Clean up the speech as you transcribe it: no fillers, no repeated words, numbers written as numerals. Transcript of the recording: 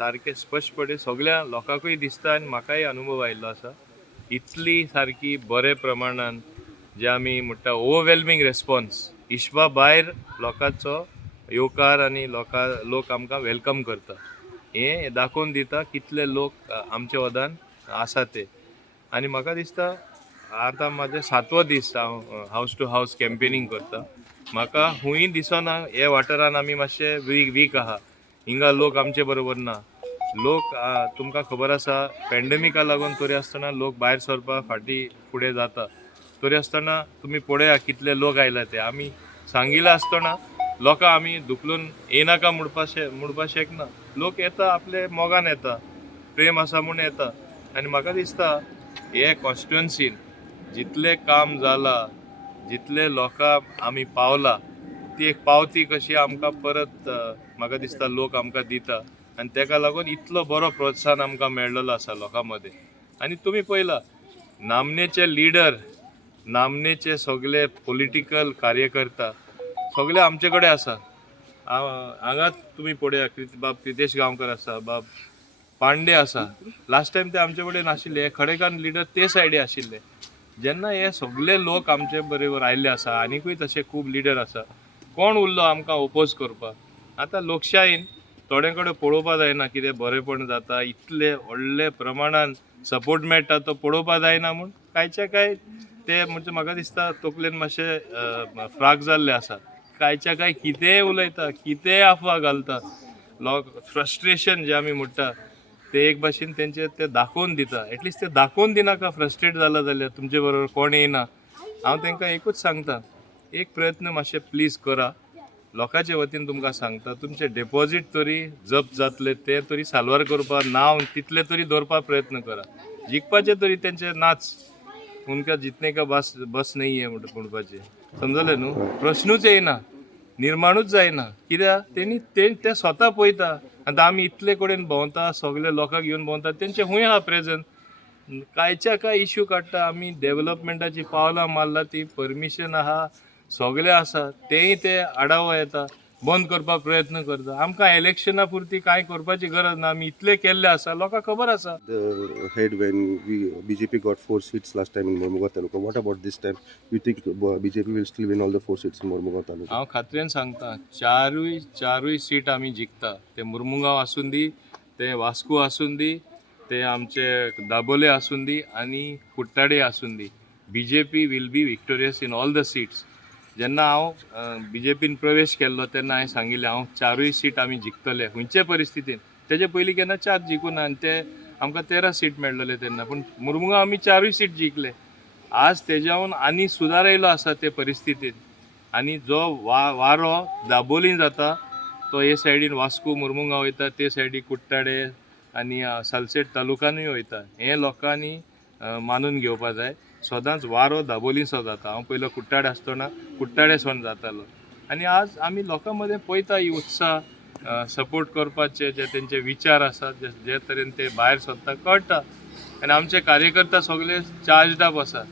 सारखे स्पष्टपणे सगळ्या लोकांकूय दिसता आणि म्हाकाय अनुभव आयिल्लो आसा. इतली सारकी बरे प्रमाणान जे आमी म्हणटा ओवरवेल्मिंग रेस्पॉन्स इश्पा भायर लोकांचो येवकार आनी लोक आमकां वेलकम करता. हे दाखोवन दिता कितले लोक आमचे वदान आसा ते. आनी म्हाका दिसता आतां म्हाजे 7वो दीस हांव हावस टू हावस कॅम्पेनींग करता. म्हाका खूंय दिसना हे वाठारान आमी मातशे वीक आहा. हिंगा लोक आमचे बरोबर ना. लोक तुमकां खबर आसा पॅन्डेमिका लागून तरी आसतना लोक भायर सरपा फाटी फुडें जाता. तरी आसतना तुमी पळया कितले लोक आयला ते. आमी सांगिल्ले आसतना लोकां आमी दुखलून येनाका म्हणपा शकना. लोक येता आपले मोगान येता, प्रेम आसा म्हूण येता. आनी म्हाका दिसता हे कॉन्स्टिट्युएन्सीन जितले काम जाला, जितले लोकां आमी पावला, ती एक पावती कशी आमकां परत म्हाका दिसता लोक आमकां दिता. आनी तेका लागून इतलो बरो प्रोत्साहन आमकां मेळ्ळलो आसा लोकां मदें. आनी तुमी पळयला नामनेचे लिडर, नामनेचे सगळे पॉलिटिकल कार्यकर्ता सगळे आमचे कडेन आसा. हांगाच तुमी पळया बाब प्रितेश गांवकर आसा, बाब पांडे आसा. लास्ट टायम ते आमचे कडेन नाशिल्ले, खडेकार लिडर ते सायडी आशिल्ले. जेन्ना हे सगळे लोक आमचे बरोबर आयिल्ले आसा, आनिकूय तशे खूब लिडर आसा, कोण उरलो आमकां ओपोज करपाक. आतां लोकशायेन थोडे कडेन पळोवपा जायना कितें बरेपण जाता, इतले व्हडले प्रमाणान सपोर्ट मेळटा तो पळोवपा जायना म्हूण कांयचे काय ते म्हणजे म्हाका दिसता तकलेन मातशे फ्राक जाल्ले आसा. कांयच्या काय कितेंय उलयता, कितेंय अफवा घालता. फ्रस्ट्रेशन जे आमी म्हणटा ते एक भाशेन तेंचे ते दाखोवन दिता. एटलिस्ट ते दाखोवन दिनाका फ्रस्ट्रेट जाला जाल्यार तुमचे बरोबर कोण येना. हांव तांकां एकूच सांगता, एक प्रयत्न मातशे प्लीज करा. लोकांचे वतीन तुमकां सांगता, तुमचे डेपॉझीट तरी जप्त जातले ते तरी साल्वार करपा नांव तितले तरी दवरपा प्रयत्न करा. जिखपाचे तरी तेंचे नाच. उनका जितने का बस नाही आहे म्हणपाचे. समजले न्हू. प्रश्नूच येयना, निर्माणूच जायना. कित्याक ते स्वता पळयता. आतां आमी इतले कडेन भोंवता, सगळे लोकांक घेवन भोंवता, तेंचे खूंय आहा प्रेझेंट. कांयच्या काय इश्यू काडटा. आमी डेव्हलपमेंटाची पावलां मारला, ती परमिशन आहा, सगळे आसा, तेय ते आडावो येता, बंद करपाक प्रयत्न करता. आमकां इलेक्शना पुरती कांय करपाची गरज ना. आमी इतले केल्ले आसा, लोकांक खबर आसा. The head when BJP got 4 seats last time in Mormugao Taluka. What about this time? You think BJP will still win all the 4 seats in Mormugao Taluka? हांव खात्रेन सांगता, चारूय सीट आमी जिखता. ते मुर्मुगांव आसून दी, ते वास्को आसून दी, ते आमचे दाबोले आसून दी आनी कुट्टाडे आसून दी. BJP will be victorious in all the seats. जेन्ना हांव BJPन प्रवेश केल्लो तेन्ना हांवें सांगिल्लें हांव चारूय सीट आमी जिखतले खंयचे परिस्थितीन. तेजे पयलीं केन्ना 4 जिखूना आनी ते आमकां 13 सीट मेळ्ळले तेन्ना. पूण मुर्मुगांव आमी चारूय सीट जिखले. आज तेज्यावन आनी सुदार येयलो आसा ते परिस्थितीन. आनी जो वारो दाबोलीं जाता तो हे सायडीन वास्को मुर्मुगांव वयता, ते सायडीन कुट्टाडे आनी सालसेट तालुकानूय वयता. हे लोकांनी मानून घेवपा जाय. सदांच वारो दाबोलींचो जाता. हांव पयलो कुट्टाडे आसतना कुट्टाडेसून जातालो. आनी आज आमी लोकां मदें पळयता ही उत्साह सपोर्ट करपाचे जे तेंचे विचार आसात, जे तरेन ते भायर सरता कळटा. आनी आमचे कार्यकर्ता सगळे चार्जड अप आसा.